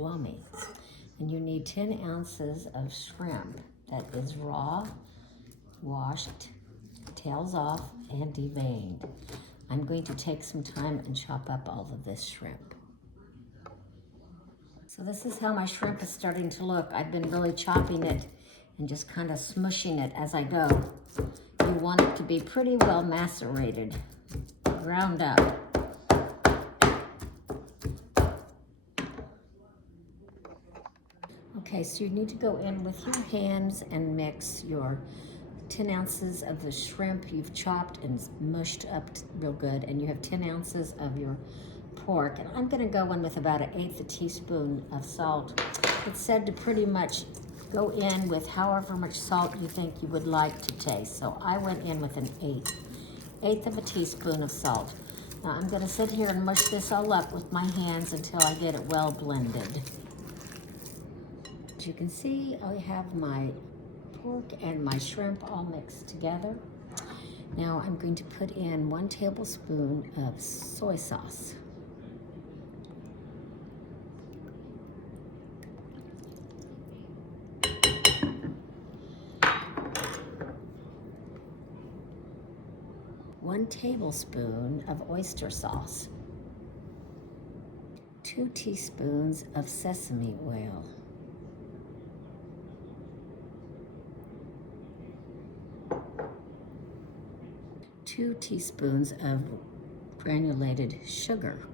Siomai. And you need 10 ounces of shrimp that is raw, washed, tails off, and deveined. I'm going to take some time and chop up all of this shrimp. So this is how my shrimp is starting to look. I've been really chopping it and just kind of smushing it as I go. You want it to be pretty well macerated, ground up. Okay, so you need to go in with your hands and mix your 10 ounces of the shrimp you've chopped and mushed up real good, and you have 10 ounces of your pork. And I'm gonna go in with about 1/8 teaspoon of salt. It's said to pretty much go in with however much salt you think you would like to taste. So I went in with an eighth of a teaspoon of salt. Now I'm gonna sit here and mush this all up with my hands until I get it well blended. As you can see, I have my pork and my shrimp all mixed together. Now I'm going to put in 1 tablespoon of soy sauce. One tablespoon of oyster sauce. 2 teaspoons of sesame oil. 2 teaspoons of granulated sugar,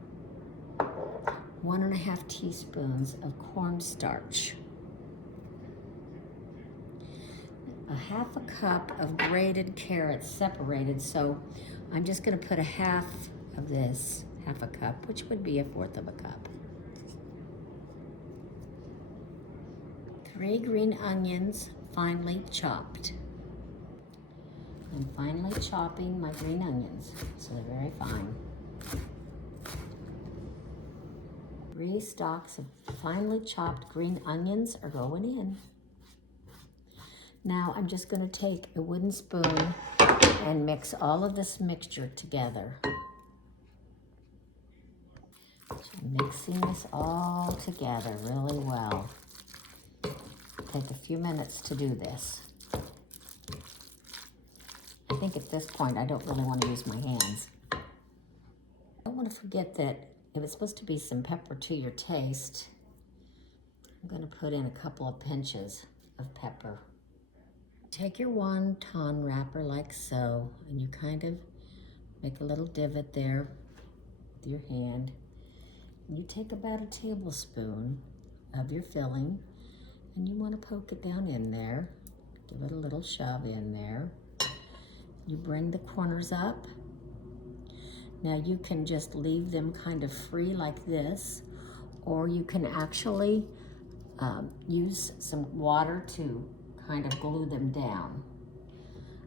1.5 teaspoons of cornstarch, 1/2 cup of grated carrots separated, so I'm just going to put 1/2 of this, 1/2 cup, which would be 1/4 of a cup. 3 green onions, finely chopped. I'm finely chopping my green onions, so they're very fine. 3 stalks of finely chopped green onions are going in. Now I'm just going to take a wooden spoon and mix all of this mixture together. So mixing this all together really well. Take a few minutes to do this. I think at this point, I don't really want to use my hands. I don't want to forget that if it's supposed to be some pepper to your taste, I'm going to put in a couple of pinches of pepper. Take your wonton wrapper like so, and you kind of make a little divot there with your hand. You take about a tablespoon of your filling, and you want to poke it down in there. Give it a little shove in there. You bring the corners up. Now you can just leave them kind of free like this, or you can actually use some water to kind of glue them down.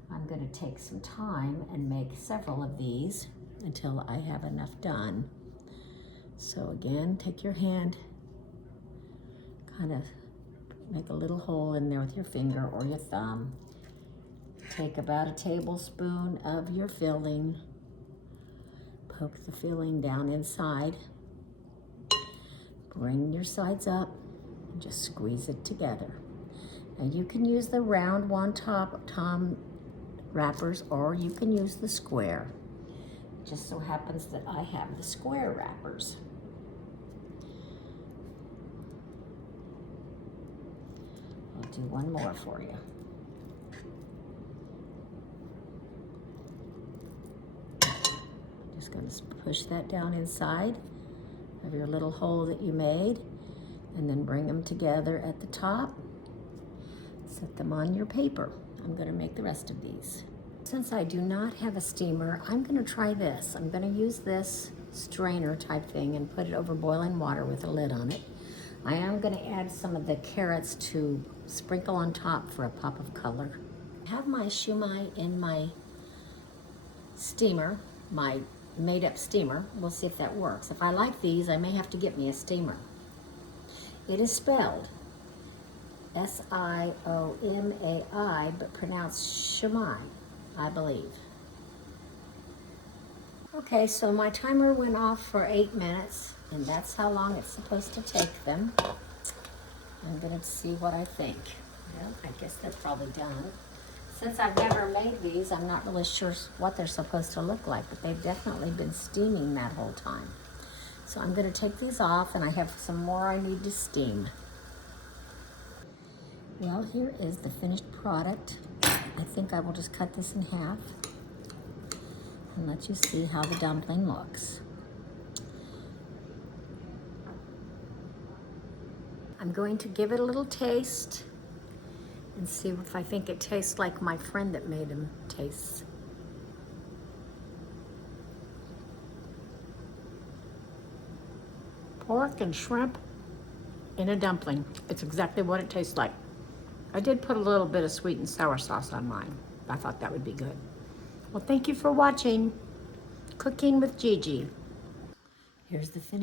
I'm going to take some time and make several of these until I have enough done. So again, take your hand, kind of make a little hole in there with your finger or your thumb. Take about a tablespoon of your filling, poke the filling down inside, bring your sides up, and just squeeze it together. Now you can use the round wonton wrappers, or you can use the square. It just so happens that I have the square wrappers. I'll do one more for you. Just going to push that down inside of your little hole that you made, and then bring them together at the top. Set them on your paper. I'm going to make the rest of these. Since I do not have a steamer, I'm going to try this. I'm going to use this strainer type thing and put it over boiling water with a lid on it. I am going to add some of the carrots to sprinkle on top for a pop of color. I have my siomai in my steamer, my made-up steamer. We'll see if that works. If I like these, I may have to get me a steamer. It is spelled Siomai, but pronounced Siomai, I believe. Okay, so my timer went off for 8 minutes. And that's how long it's supposed to take them. I'm gonna see what I think. Well, I guess they're probably done. Since I've never made these, I'm not really sure what they're supposed to look like, but they've definitely been steaming that whole time. So I'm gonna take these off, and I have some more I need to steam. Well, here is the finished product. I think I will just cut this in half and let you see how the dumpling looks. I'm going to give it a little taste and see if I think it tastes like my friend that made them taste. Pork and shrimp in a dumpling. It's exactly what it tastes like. I did put a little bit of sweet and sour sauce on mine. I thought that would be good. Well, thank you for watching Cooking with Gigi. Here's the finish.